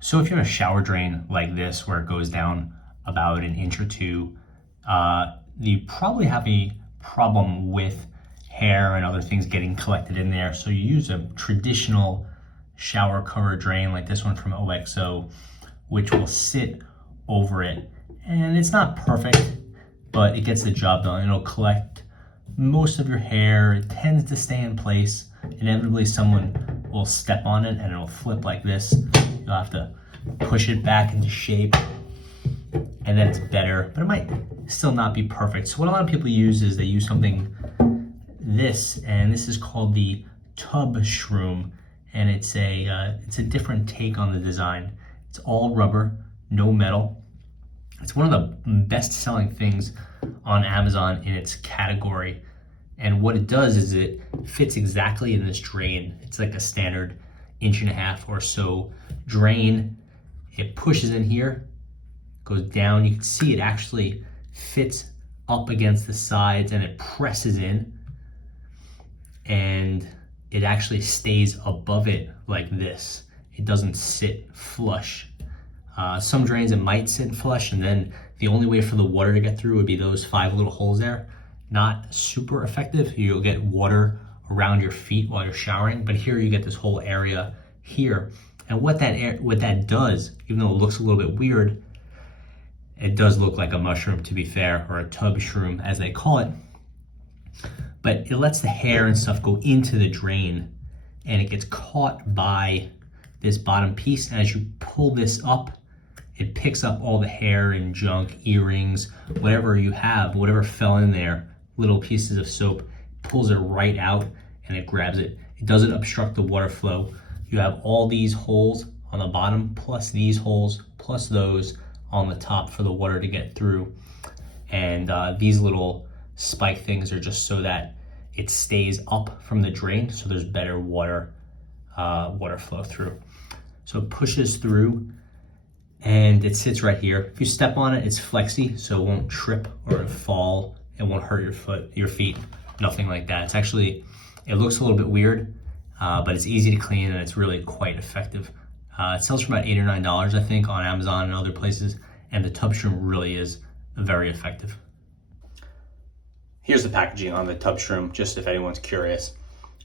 So if you have a shower drain like this where it goes down about an inch or two, you probably have a problem with hair and other things getting collected in there. So you use a traditional shower cover drain like this one from OXO, which will sit over it. And it's not perfect, but it gets the job done. It'll collect most of your hair. It tends to stay in place. Inevitably someone will step on it and it'll flip like this. You'll have to push it back into shape and then it's better, but it might still not be perfect. So what a lot of people use is they use something and this is called the Tubshroom, and it's a different take on the design. It's all rubber, no metal. It's one of the best selling things on Amazon in its category. And what it does is it fits exactly in this drain. It's like a standard 1.5 inch or so drain. It pushes in here, goes down. You can see it actually fits up against the sides and it presses in. And it actually stays above it like this. It doesn't sit flush. Some drains it might sit flush, and then the only way for the water to get through would be those 5 little holes there. Not super effective. You'll get water around your feet while you're showering, but here you get this whole area here. And what that does, even though it looks a little bit weird, it does look like a mushroom, to be fair, or a Tubshroom as they call it. But it lets the hair and stuff go into the drain and it gets caught by this bottom piece. And as you pull this up, it picks up all the hair and junk, earrings, whatever you have, whatever fell in there, little pieces of soap, pulls it right out and it grabs it. It doesn't obstruct the water flow. You have all these holes on the bottom, plus these holes, plus those on the top for the water to get through. And these little spike things are just so that it stays up from the drain, so there's better water flow through. So it pushes through and it sits right here. If you step on it, it's flexy, so it won't trip or fall. It won't hurt your feet, nothing like that. It's actually, it looks a little bit weird, but it's easy to clean and it's really quite effective. It sells for about $8 or $9, I think, on Amazon and other places, and the Tubshroom really is very effective. Here's the packaging on the Tubshroom, just if anyone's curious.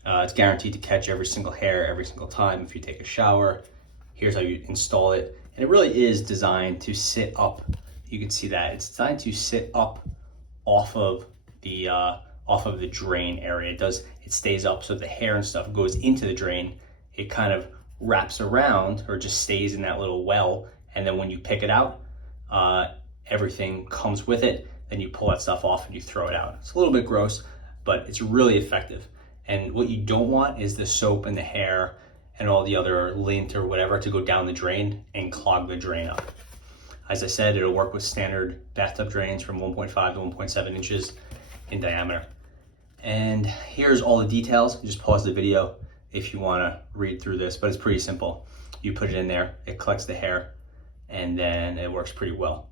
It's guaranteed to catch every single hair every single time if you take a shower. Here's how you install it. And it really is designed to sit up. You can see that. It's designed to sit up off of the drain area. It stays up so the hair and stuff goes into the drain. It kind of wraps around or just stays in that little well. And then when you pick it out, everything comes with it. Then you pull that stuff off and you throw it out. It's a little bit gross, but it's really effective. And what you don't want is the soap and the hair and all the other lint or whatever to go down the drain and clog the drain up. As I said, it'll work with standard bathtub drains from 1.5 to 1.7 inches in diameter. And here's all the details. You just pause the video if you want to read through this, but it's pretty simple. You put it in there, it collects the hair, and then it works pretty well.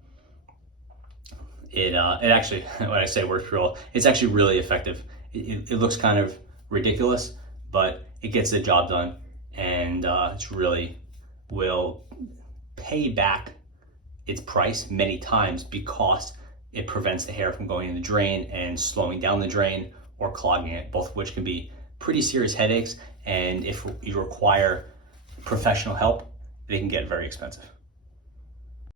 It actually, when I say works pretty well, it's actually really effective. It looks kind of ridiculous, but it gets the job done, and it's really will pay back its price many times because it prevents the hair from going in the drain and slowing down the drain or clogging it, both of which can be pretty serious headaches. And if you require professional help, they can get very expensive.